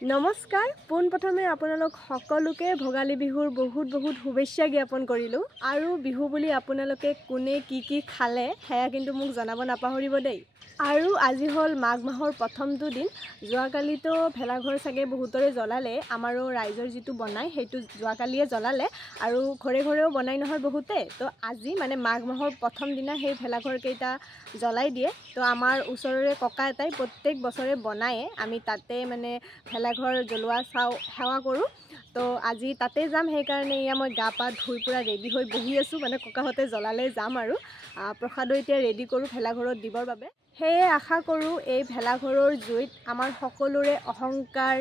নমস্কাৰ পোনপ্ৰথমে আপোনালোক সকলোকে ভোগালী বিহুৰ বহুত শুভেচ্ছা জ্ঞাপন কৰিলোঁ আৰু বিহু বুলি আপোনালোকে কোনে কি খালে সেয়া কিন্তু মোক জনাব নাপাহৰিব দেই। আৰু আজি হ'ল মাঘ মাহৰ প্ৰথমটো দিন। যোৱাকালিতো ভেলাঘৰ চাগে বহুতৰে জ্বলালে, আমাৰো ৰাইজৰ যিটো বনায় সেইটো যোৱাকালিয়ে জ্বলালে আৰু ঘৰে ঘৰেও বনাই নহয় বহুতে। তো আজি মানে মাঘ মাহৰ প্ৰথম দিনা সেই ভেলাঘৰকেইটা জ্বলাই দিয়ে। তো আমাৰ ওচৰৰে ককা এটাই প্ৰত্যেক বছৰে বনায়ে, আমি তাতে মানে ভেলাঘৰ জ্বলোৱা সেৱা কৰোঁ। তো আজি তাতে যাম, সেইকাৰণে এয়া মই গা পা ধুই পূৰা ৰেডি হৈ বহি আছোঁ। মানে ককাহঁতে জ্বলালে যাম আৰু প্ৰসাদো এতিয়া ৰেডি কৰোঁ ভেলাঘৰত দিবৰ বাবে। সেয়ে আশা কৰোঁ এই ভেলাঘৰৰ জুইত আমাৰ সকলোৰে অহংকাৰ,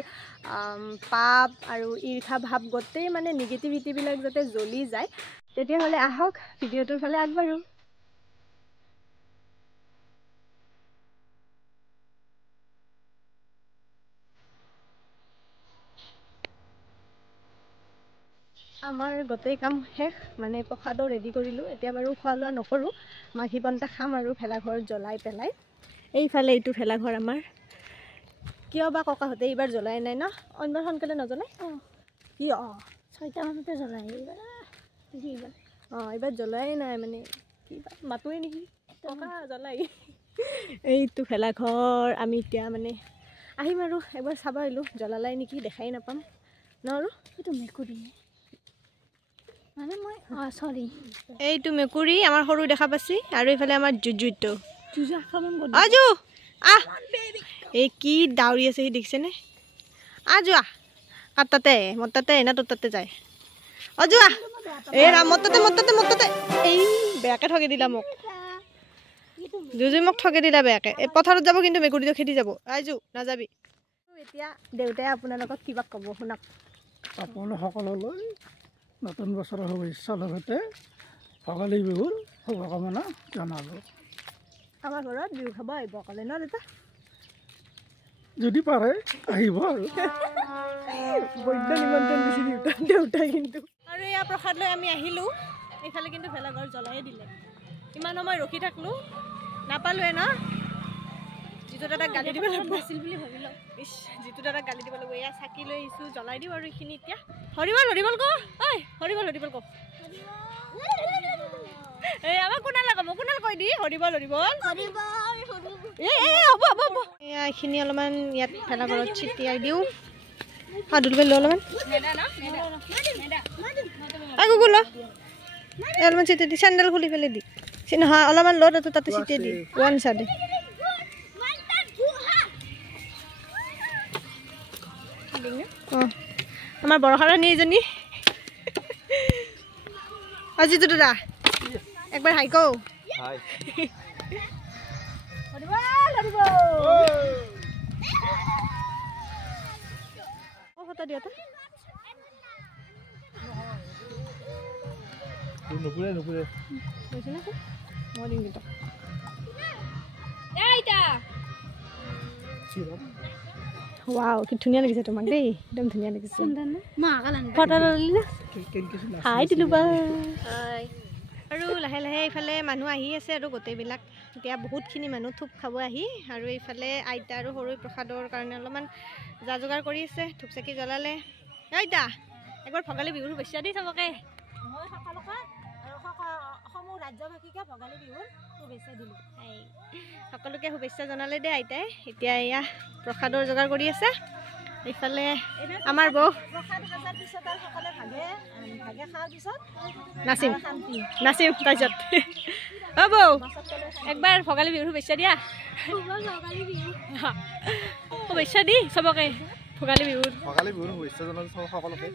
পাপ আৰু ঈৰ্ষা ভাৱ গোটেই মানে নিগেটিভিটিবিলাক যাতে জ্বলি যায়। তেতিয়াহ'লে আহক ভিডিঅ'টোৰ ফালে আগবাঢ়োঁ। আমাৰ গোটেই কাম শেষ, মানে প্ৰসাদো ৰেডি কৰিলোঁ। এতিয়া বাৰু খোৱা লোৱা নকৰোঁ, মাঘী পন্তা খাম আৰু ভেলাঘৰ জ্বলাই পেলাই। এইফালে এইটো ভেলাঘৰ আমাৰ, কিয় বা ককাহঁতে এইবাৰ জ্বলাই নাই ন? অইনবাৰ সোনকালে নজ্বলাই? কি 6টামানতে জ্বলাই এইবাৰ জ্বলাই নাই, মানে কিবা মাতোৱে নেকি ককা জ্বলাই। এইটো ভেলাঘৰ আমি এতিয়া মানে আহিম আৰু একবাৰ চাব আহিলোঁ, জ্বলালাই নেকি দেখাই নাপাম ন? আৰু এইটো মেকুৰী মানে মই এইটো মেকুৰী আমাৰ সৰু দেখা পাইছি। আৰু এইফালে আমাৰ জুজুটো আজু এই কি ডাউৰি আছে সি দেখিছেনে? যোৱা কাত তাতে মোৰ তাতে না তোৰ তাতে যায়। যোৱা এই ৰাম মোৰ তাতে এই বেয়াকে ঠগি দিলা মোক, জুজু মোক ঠগি দিলা বেয়াকে। এই পথাৰত যাব কিন্তু মেকুৰীটো খেদি যাব। আজু নাযাবি। এতিয়া দেউতাই আপোনালোকক কিবা ক'ব, শুনক। আপোনালোক সকলোলৈ নতুন বছৰৰ শুভেচ্ছাৰ লগতে ভোগালী বিহুৰ শুভকামনা জনালোঁ। আমাৰ ঘৰত বিহু খাব আহিব অকলে ন দেউতা? যদি পাৰে আহিব আৰু বৈদ্য নিমন্ত্ৰণ দিছে দেউতাই কিন্তু। আৰু এয়া প্ৰসাদ লৈ আমি আহিলোঁ। এইফালে কিন্তু ভেলাঘৰ জ্বলাই দিলে। ইমান সময় ৰখি থাকলোঁ, নাপালোৱে ন? যিটো দাদাক গালি দিব লাগিব আছিল বুলি ভাবিলোঁ। যিটো দাদাক গালি দিব লাগিব। এয়া চাকি লৈ আহিছোঁ, জ্বলাই দিওঁ আৰু এইখিনি এতিয়া। হৰিবল ক ঐ, হৰিবল ক এই আমাক কোনালে ক'ব, কোনাল কৈ দি হৰিবল হ'ব। এয়া এইখিনি অলপমান ইয়াত ভেলাঘৰত ছিটিয়াই দিওঁ। দুলবাই লৈ অলপমান গুগুল অলপমান ছিটিয়াই দি, চেণ্ডেল খুলি পেলাই দি নহয় অলপমান ল তাতে ছিটিয়াই দি ওৱান চাইডে। আমাৰ বৰষাৰণী এজনী আজিতো দাদা একবাৰ হাই কও। ৱাও কি ধুনীয়া লাগিছে তোমাক দেই, একদম ধুনীয়া লাগিছে। হাই দিলোঁ বা। আৰু লাহে লাহে এইফালে মানুহ আহি আছে আৰু গোটেইবিলাক এতিয়া বহুতখিনি মানুহ থোপ খাব আহি। আৰু এইফালে আইতা আৰু সৰু প্ৰসাদৰ কাৰণে অলপমান যা যোগাৰ কৰি আছে। ধূপ চাকি জ্বলালে। আইতা একবাৰ ভোগালী বিহুৰ শুভেচ্ছা দি চবকে। মই সকলোকে অসমৰ ৰাজ্যবাসীকে ভোগালী বিহুৰ শুভেচ্ছা দিলোঁ। সকলোকে শুভেচ্ছা জনালে দেই আইতাই। এতিয়া এয়া প্ৰসাদৰ যোগাৰ কৰি আছে। এইফালে আমাৰ বৌ নাচিম তাৰপিছত বৌ একবাৰ ভোগালী বিহুৰ শুভেচ্ছা দিয়া। শুভেচ্ছা দি চবকে ভোগালী বিহুৰ শুভেচ্ছা জনালোঁ সকলোকে।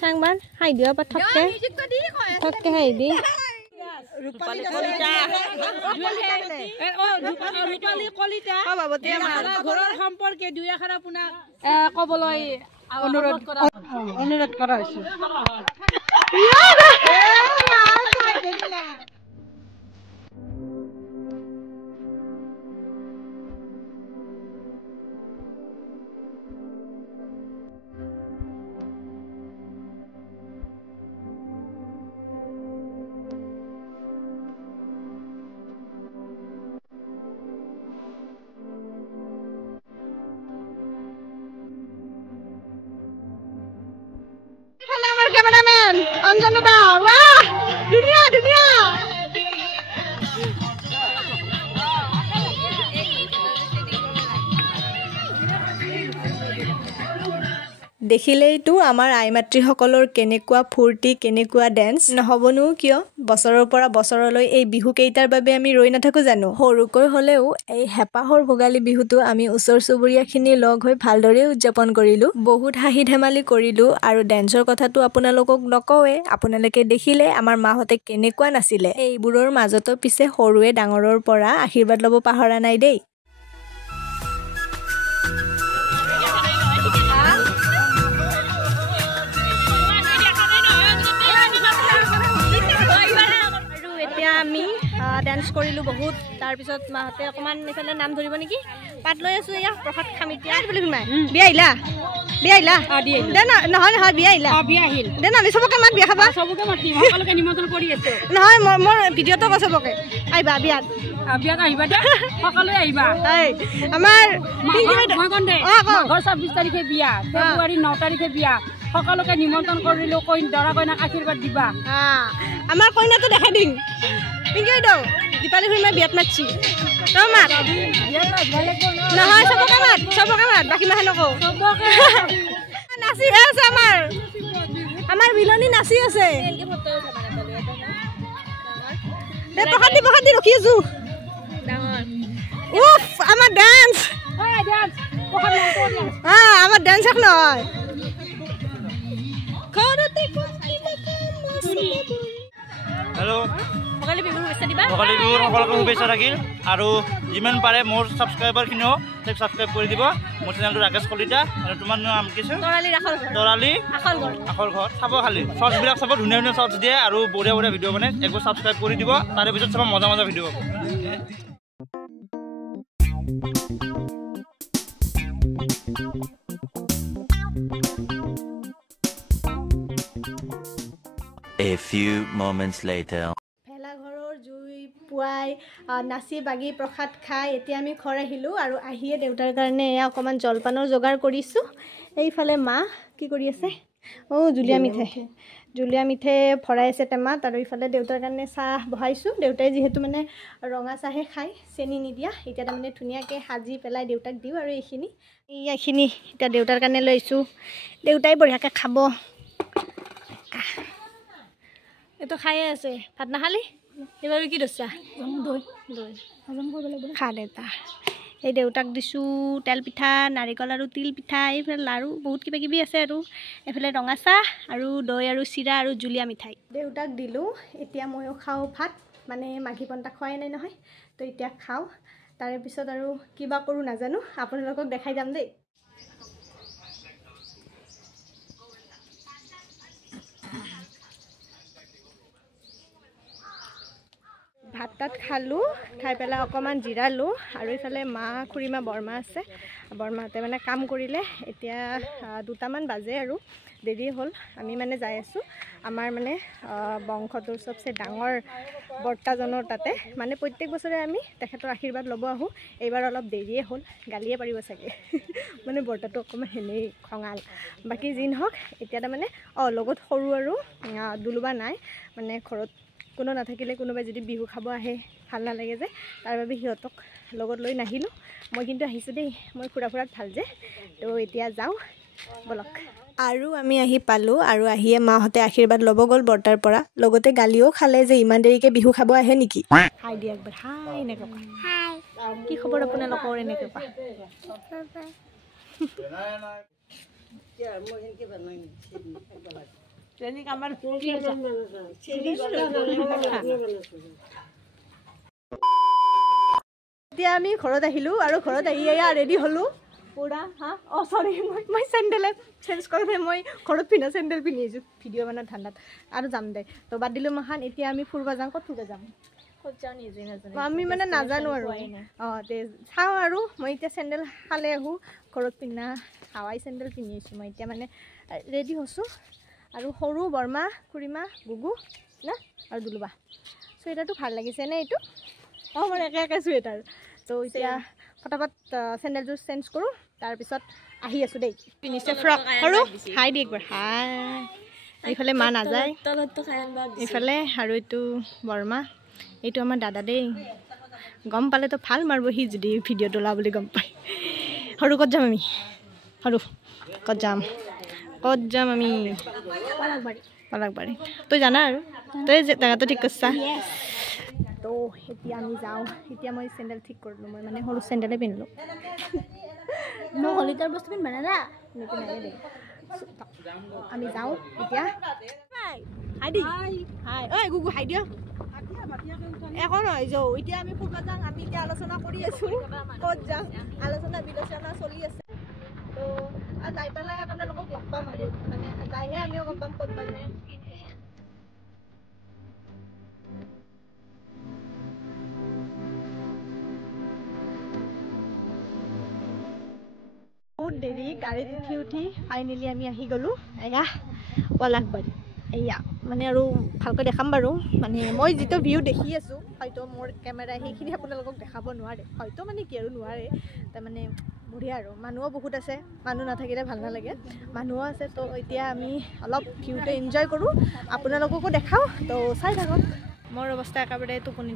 চাংবান হাই দিয়া বা থককে হাই দি ৰূপালী ঘৰৰ সম্পৰ্কে দুই এষাৰ আপোনাক ক'বলৈ অনুৰোধ কৰা হৈছে। অঞ্জন দা বাহ ধুনীয়া ধুনীয়া দেখিলেইতো আমাৰ আই মাতৃসকলৰ কেনেকুৱা ফূৰ্তি কেনেকুৱা ডেন্স নহ'বনো কিয় বছৰৰ পৰা বছৰলৈ এই বিহু কেইটাৰ বাবে আমি ৰৈ নাথাকো জানো সৰুকৈ হ'লেও এই হেঁপাহৰ ভোগালী বিহুটো আমি ওচৰ চুবুৰীয়াখিনি লগ হৈ ভালদৰে উদযাপন কৰিলোঁ বহুত হাঁহি ধেমালি কৰিলোঁ আৰু ডেন্সৰ কথাটো আপোনালোকক নকওঁৱে আপোনালোকে দেখিলে আমাৰ মাহঁতে কেনেকুৱা নাছিলে এইবোৰৰ মাজতো পিছে সৰুৱে ডাঙৰৰ পৰা আশীৰ্বাদ ল'ব পাহৰা নাই দেই আমি ডান্স কৰিলোঁ বহুত তাৰপিছত মাহঁতে অকণমান এইফালে নাম ধৰিব নেকি পাত লৈ আছোঁ এয়া প্ৰসাদ খাম এতিয়া বুলি কোনোবাই বিয়া আহিলা দে নহয় নহয় বিয়া আহিলা দে না চবকে মাত বিয়া খাবা চবকে মাতিম সকলোকে নিমন্ত্ৰণ কৰি আছোঁ নহয় মোৰ ভিডিঅ'টো কৈ চবকে আহিবা বিয়াত আহিবা দে সকলোৱে আহিবা আমাৰ 26 তাৰিখে বিয়া ফেব্ৰুৱাৰী 9 তাৰিখে বিয়া সকলোকে নিমন্ত্ৰণ কৰিলোঁ দৰা কইনাক আশীৰ্বাদ দিবা আমাৰ কইনাটো দেখাই দিম পিংকি বাইদেউ দীপালী খুৰীমাই বিয়াত মাতছি তই মাত নহয় চবকে মাত বাকী মাহে নকওঁ নাচিহে আছে আমাৰ বিলনী নাচি আছে প্ৰসাদ দি ৰখি আছোঁ উফ আমাৰ ডান্স আমাৰ ডান্স এক নহয় হেল্ল' ভোগালী বিহুৰ শুভেচ্ছা দিবা ভোগালী বিহুৰ সকলোকে শুভেচ্ছা থাকিল আৰু যিমান পাৰে মোৰ ছাবস্ক্ৰাইবাৰখিনিও তাক ছাবস্ক্ৰাইব কৰি দিব মোৰ চেনেলটো ৰাকেশ কলিতা আৰু তোমাৰ নাম কি আছে তৰালী আখল ঘৰ চাব খালি শ্বৰ্টছবিলাক চাব ধুনীয়া ধুনীয়া শ্বৰ্টছ দিয়ে আৰু বঢ়িয়া বঢ়িয়া ভিডিঅ' বনাই একবাৰ ছাবস্ক্ৰাইব কৰি দিব তাৰে পিছত চাব মজা মজা ভিডিঅ' পাব A few moments later. ভেলাঘৰৰ জুই পুৱাই নাচি বাগি প্ৰসাদ খাই এতিয়া আমি ঘৰ আহিলোঁ আৰু আহিয়ে দেউতাৰ কাৰণে এয়া অকণমান জলপানৰ যোগাৰ কৰিছোঁ এইফালে মা কি কৰি আছে জুলীয়া মিঠাই ভৰাই আছে টেমাত আৰু ইফালে দেউতাৰ কাৰণে চাহ বহাইছোঁ দেউতাই যিহেতু মানে ৰঙা চাহে খায় চেনি নিদিয়া এতিয়া তাৰমানে ধুনীয়াকৈ সাজি পেলাই দেউতাক দিওঁ আৰু এইখিনি এতিয়া দেউতাৰ কাৰণে লৈছোঁ দেউতাই বঢ়িয়াকৈ খাব এইটো খায়ে আছে ভাত নাখালি এইবাৰ কি দছা খা দেউতা এই দেউতাক দিছোঁ তেল পিঠা নাৰিকল আৰু তিল পিঠা এইফালে লাৰু বহুত কিবা কিবি আছে আৰু এইফালে ৰঙা চাহ আৰু দৈ আৰু চিৰা আৰু জুলীয়া মিঠাই দেউতাক দিলোঁ এতিয়া ময়ো খাওঁ ভাত মানে মাঘী পন্তা খোৱাই নাই নহয় তো এতিয়া খাওঁ তাৰে পিছত আৰু কিবা কৰোঁ নাজানো আপোনালোকক দেখাই যাম দেই ভাত তাত খালোঁ খাই পেলাই অকণমান জিৰালোঁ আৰু ইফালে মা খুৰীমা বৰমা আছে বৰমাহঁতে মানে কাম কৰিলে এতিয়া 2টামান বাজে আৰু দেৰি হ'ল আমি মানে যাই আছোঁ আমাৰ মানে বংশটোৰ চবচে ডাঙৰ বৰ্তাজনৰ তাতে মানে প্ৰত্যেক বছৰে আমি তেখেতৰ আশীৰ্বাদ ল'ব আহোঁ এইবাৰ অলপ দেৰিয়ে হ'ল গালিয়ে পাৰিব চাগে মানে বৰ্তাটো অকণমান সেনেই খঙাল বাকী যি নহওক এতিয়া তাৰমানে লগত সৰু আৰু দুলুবা নাই মানে ঘৰত কোনো নাথাকিলে কোনোবাই যদি বিহু খাব আহে ভাল নালাগে যে তাৰ বাবে সিহঁতক লগত লৈ নাহিলোঁ মই কিন্তু আহিছোঁ দেই মই ফুৰাত ভাল যে তো এতিয়া যাওঁ বলক আৰু আমি আহি পালোঁ আৰু আহিয়ে মাহঁতে আশীৰ্বাদ ল'ব গ'ল বৰ্তাৰ পৰা লগতে গালিও খালে যে ইমান দেৰিকৈ বিহু খাব আহে নেকি হাই দিয়া একবাৰ হাই এনেকৈ কি খবৰ আপোনালোকৰ এনেকৈ পা এতিয়া আমি ঘৰত আহিলোঁ আৰু ঘৰত আহি এয়া ৰেডি হ'লোঁ পুৰা চৰি মই চেণ্ডেলে চেঞ্জ কৰি মই ঘৰত পিন্ধা চেণ্ডেল পিন্ধি আহিছোঁ ভিডিঅ' বনোৱা ঠাণ্ডাত আৰু যাম দে তো বাদ দিলোঁ মহান এতিয়া আমি ফুৰিব যাওঁ ক'ত ফুৰিব যাম আমি মানে নাজানো আৰু তে চাওঁ আৰু মই এতিয়া চেণ্ডেল খালে আহোঁ ঘৰত পিন্ধা হাৱাই চেণ্ডেল পিন্ধি আহিছোঁ মই এতিয়া মানে ৰেডি হৈছোঁ আৰু সৰু বৰমা খুৰীমা গুগু না আৰু দুলুবা চুৱেটাৰটো ভাল লাগিছে নে এইটো মানে একে চুৱেটাৰ তো এতিয়া ফটাফট চেণ্ডেলযোৰ চেঞ্জ কৰোঁ তাৰপিছত আহি আছোঁ দেই পিন্ধিছে ফ্ৰক আৰু হাই দি একবাৰ হাই এইফালে মা নাযায় এইফালে আৰু এইটো বৰমা এইটো আমাৰ দাদা দেই গম পালেতো ভাল মাৰিব সি যদি ভিডিঅ' তোলা বুলি গম পায় সৰু ক'ত যাম আমি সৰু ক'ত যাম আমি পলাকবাৰী তই জানা আৰু তই জেগাটো ঠিক কৰিছা তো এতিয়া আমি যাওঁ এতিয়া মই চেণ্ডেল ঠিক কৰিলোঁ মই মানে সৰু চেণ্ডেলে পিন্ধিলোঁ মই হলিতৰ বস্তু পিন্ধিব না নিপিন্ধাকে দেই আমি যাওঁ এতিয়া হাই ঐ গুগু হাই দিয় একো নহয় যৌ এতিয়া আমি ফুৰিব যাওঁ আমি এতিয়া আলোচনা কৰি আছোঁ ক'ত যাম আলোচনা বিলোচনা চলি আছে তো যাই পেলাই আপোনালোকক লগ পাম আৰু মানে যাইহে আমিও গম পাম ক'ত মানে বহুত দেৰি গাড়ীত উঠি ফাইনেলি আমি আহি গ'লোঁ এয়া পলাকবাৰী এয়া মানে আৰু ভালকৈ দেখাম বাৰু মানে মই যিটো ভিউ দেখি আছোঁ হয়তো মোৰ কেমেৰাই সেইখিনি আপোনালোকক দেখাব নোৱাৰে হয়তো মানে কি আৰু নোৱাৰে তাৰমানে বঢ়িয়া আৰু মানুহো বহুত আছে মানুহ নাথাকিলে ভাল নালাগে মানুহো আছে তো এতিয়া আমি অলপ ভিউটো এনজয় কৰোঁ আপোনালোককো দেখাওঁ তো চাই থাকক মোৰ অৱস্থা একেবাৰে টোপনি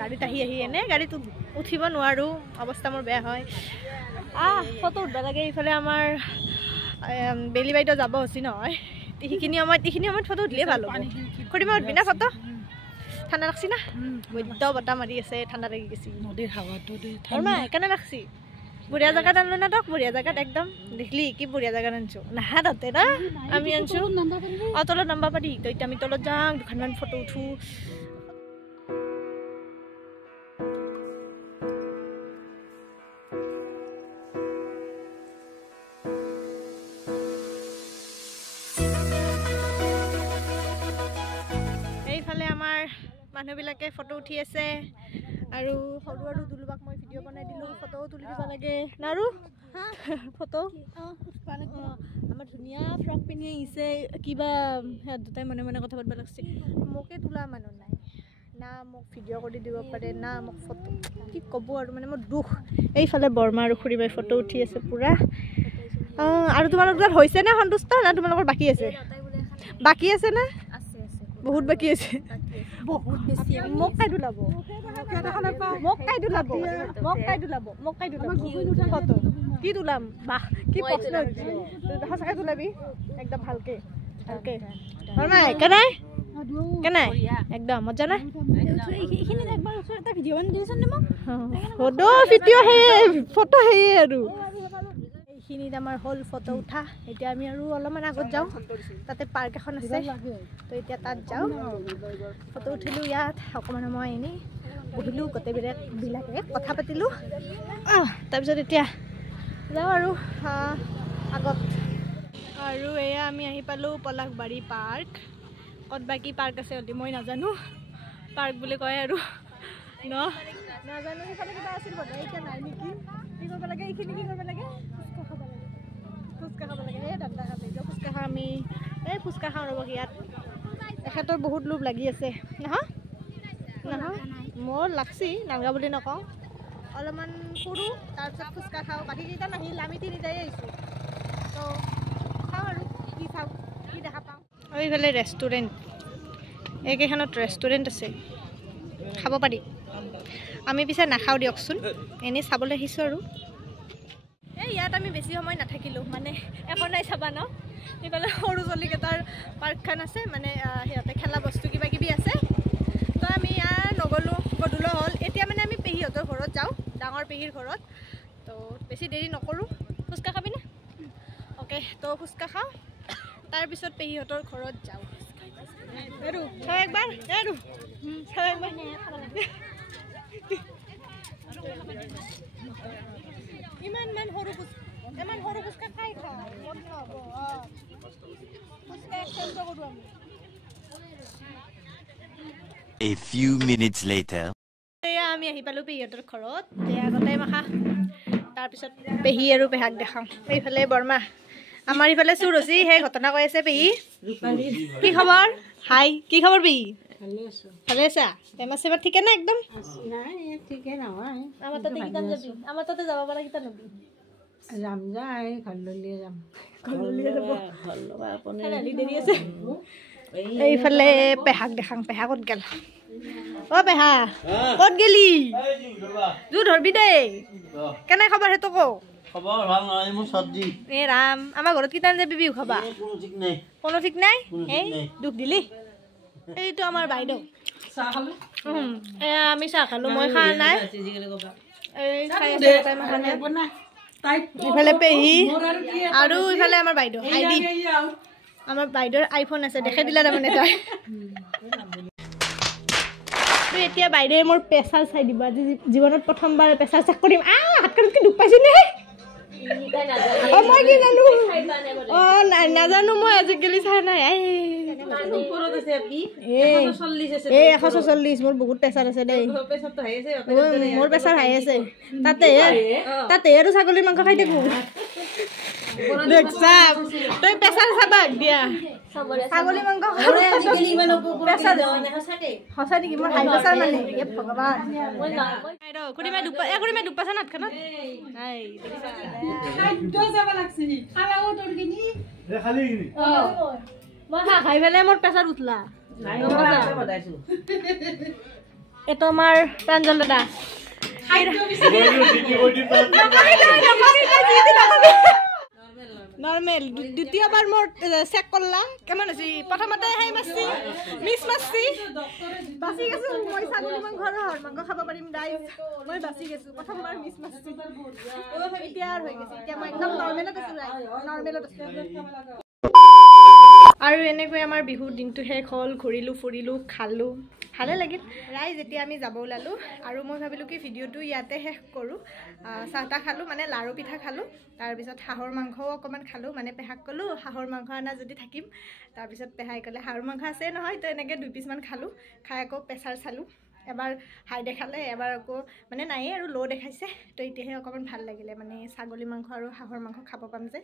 গাড়ীত আহি এনে গাড়ীত উঠিব নোৱাৰোঁ অৱস্থা মোৰ বেয়া হয় ফটো উঠিব লাগে এইফালে আমাৰ বেলি বাইদেউ যাব হৈছে নহয় সেইখিনি সময়ত ফটো উঠিলে ভাল হ'ব খুৰীমা উঠবি না ফটো ঠাণ্ডা লাগছি না বৈদ্য বতাহ মাৰি আছে ঠাণ্ডা লাগি গৈছে নদীৰ হাৱাটো কেনে লাগছি বঢ়িয়া জেগাত আনলো না তক বঢ়িয়া জেগাত একদম দেখলি কি বঢ়িয়া জেগাত আনছো নাহা তাতে না আমি আনছো তলত নাম্বা পাৰি তো এতিয়া আমি তলত যাওঁ দুখনমান ফটো উঠো এইফালে আমাৰ মানুহবিলাকে ফটো উঠি আছে আৰু সৰু আৰু দুলুবাক মই ভিডিঅ' বনাই দিলোঁ ফটোও তুলি দিব লাগে নাৰু ফটো আমাৰ ধুনীয়া ফ্ৰক পিন্ধি আহিছে কিবা সিহঁত দুটাই মনে মনে কথা পাতিব লাগিছে মোকে তোলা মানুহ নাই না মোক ভিডিঅ' কৰি দিব পাৰে না মোক ফটো কি ক'ব আৰু মানে মোৰ দুখ এইফালে বৰমা আৰু খুৰীবাই ফটো উঠি আছে পূৰা আৰু তোমালোকৰ তাত হৈছে নে সন্তুষ্ট না তোমালোকৰ বাকী আছে না বহুত বাকী আছে বহুত বেছি মোক কাই তোলাব ফটো কি তোলাম বাহ কি প্ৰশ্ন সঁচাকৈ তোলাবি একদম ভালকে কেনাই একদম মজা নাই ফটো সেয়ে আৰু এইখিনিত আমাৰ হ'ল ফটো উঠা এতিয়া আমি আৰু অলপমান আগত যাওঁ তাতে পাৰ্ক এখন আছে তো এতিয়া তাত যাওঁ ফটো উঠিলোঁ ইয়াত অকণমান সময় এনেই বহিলোঁ গোটেইবিলাকে কথা পাতিলোঁ তাৰপিছত এতিয়া যাওঁ আৰু আগত আৰু এয়া আমি আহি পালোঁ পলাশবাৰী পাৰ্ক ক'ত বা কি পাৰ্ক আছে হ'লে মই নাজানো পাৰ্ক বুলি কয় আৰু নাজানো সেইফালে কিবা আছিল বোধ এতিয়া নাই নেকি কি কৰিব লাগে এইখিনি কি কৰিব লাগে ফুচকা খাব লাগে এই দাদা খাব ফুচকা খাওঁ আমি এই ফুচকা খাওঁ ৰ'ব ইয়াত তেখেতৰ বহুত লোভ লাগি আছে নহয় মোৰ লাগছি নালগা বুলি নকওঁ অলপমান ফুৰোঁ তাৰপিছত ফুচকা খাওঁ বাকীকেইটা নাহিল আমি তিনিটাই আহিছোঁ তো খাওঁ আৰু কি খাওঁ কি দেখা পাওঁ আৰু এইফালে ৰেষ্টুৰেণ্ট এইকেইখনত ৰেষ্টুৰেণ্ট আছে খাব পাৰি আমি পিছে নাখাওঁ দিয়কচোন এনেই চাবলৈ আহিছোঁ আৰু এই ইয়াত আমি বেছি সময় নাথাকিলোঁ মানে একো নাই চাবা ন সেইফালে সৰু ছোৱালীকেইটাৰ পাৰ্কখন আছে মানে সিহঁতে খেলা বস্তু কিবা কিবি আছে তো আমি ইয়াত নগ'লোঁ গধূলি হ'ল এতিয়া মানে আমি পেহীহঁতৰ ঘৰত যাওঁ ডাঙৰ পেহীৰ ঘৰত তো বেছি দেৰি নকৰোঁ ফুচকা খাবিনে অ'কে তো ফুচকা খাওঁ তাৰপিছত পেহীহঁতৰ ঘৰত যাওঁ ইমান সৰু ফুচকা খাই খাওঁ A few minutes later. আমি আহি পালোঁ পেহীহঁতৰ ঘৰত আগতে মাখা তাৰপিছত পেহী আৰু পেহাক দেখাওঁ এইফালে বৰমা আমাৰ ইফালে চুৰ হৈছে সেই ঘটনা কৈ আছে পেহী কি খবৰ হাই কি খবৰ পেহী ভালে আছা বেমাৰ চেমাৰ ঠিকে নে একদম আমাৰ তাতে কিতাপ যাবি আমাৰ তাতে যাব পৰা কিতাপ নবি যাম ঘৰলৈ যাম দেৰি আছে এইফালে পেহাক দেখাং পেহা ক'ত গেল অ পেহা ক'ত গেলি জু ধৰবি দেই কেনে খবৰ সেইটো কওঁ খবৰ ভাল নহয় মোৰ চৰ্দি এ ৰাম আমাৰ ঘৰত কিটান যাবি বিহু খাবা কোনো ঠিক নাই এই দুখ দিলি এইটো আমাৰ বাইদেউ চাহ খালো আমি চাহ খালো মই খোৱা নাই এই খাই আছে তাই মাখানে ইফালে পেহী আৰু ইফালে আমাৰ বাইদেউ আইডি আমাৰ বাইদেউৰ আইফোন আছে দেখাই দিলা তাৰমানে তাই এতিয়া বাইদেৱে মোৰ প্ৰেছাৰ চাই দিব আজি জীৱনত প্ৰথমবাৰ প্ৰেছাৰ চেক কৰিম হাতখনত কি দুখ পাইছি নে মই কি জানো নাজানো মই আজিকালি চাই নাই 140 মোৰ বহুত প্ৰেছাৰ আছে দেই মোৰ প্ৰেছাৰ হাই আছে তাতে আৰু ছাগলীৰ মাংস খাই থাকো দেখছা তই প্ৰেছাৰ চাবা দিয়া ছাগলী মাংস সঁচা নেকি মোৰ হাই প্ৰেছাৰ মানে ভগৱান খুড়ীমাই দুখ পাইছা নাটখনত খাই পেলাই মোৰ প্ৰেছাৰ উঠলা এইটো আমাৰ প্ৰাঞ্জল দাদা নৰ্মেল দ্বিতীয়বাৰ মোৰ চেক কৰলা কেমন হৈছে প্ৰথমতে সেই মাছছি মিছ মাছছি বাচি গৈছো মই ছাগলী মাংস আৰু হাঁহৰ মাংস খাব পাৰিম গাইজ মই বাচি গৈছো প্ৰথমবাৰ মিছ মাছছি এতিয়া আৰু হৈ গৈছে এতিয়া মই একদম নৰ্মেলত আছো নৰ্মেলত আছো আৰু এনেকৈ আমাৰ বিহুৰ দিনটো শেষ হ'ল ঘূৰিলোঁ ফুৰিলোঁ খালোঁ ভালে লাগিল ৰাইজ এতিয়া আমি যাব ওলালোঁ আৰু মই ভাবিলোঁ কি ভিডিঅ'টো ইয়াতে শেষ কৰোঁ চাহ তাহ খালোঁ মানে লাৰু পিঠা খালোঁ তাৰপিছত হাঁহৰ মাংসও অকণমান খালোঁ মানে পেহাক ক'লোঁ হাঁহৰ মাংস আনা যদি থাকিম তাৰপিছত পেহাই ক'লে হাঁহৰ মাংস আছে নহয় তো এনেকৈ 2 পিচমান খালোঁ খাই আকৌ প্ৰেছাৰ চালোঁ এবাৰ হাই দেখালে এবাৰ আকৌ মানে নায়েই আৰু ল' দেখাইছে তো এতিয়াহে অকণমান ভাল লাগিলে মানে ছাগলী মাংস আৰু হাঁহৰ মাংস খাব পাম যে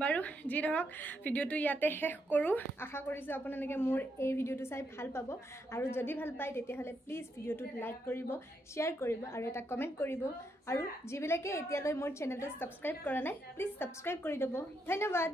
বাৰু যি নহওক ভিডিঅ'টো ইয়াতে শেষ কৰোঁ আশা কৰিছোঁ আপোনালোকে মোৰ এই ভিডিঅ'টো চাই ভাল পাব আৰু যদি ভাল পায় তেতিয়াহ'লে প্লিজ ভিডিঅ'টোত লাইক কৰিব শ্বেয়াৰ কৰিব আৰু এটা কমেণ্ট কৰিব আৰু যিবিলাকে এতিয়ালৈ মোৰ চেনেলটো ছাবস্ক্ৰাইব কৰা নাই প্লিজ ছাবস্ক্ৰাইব কৰি দিব ধন্যবাদ।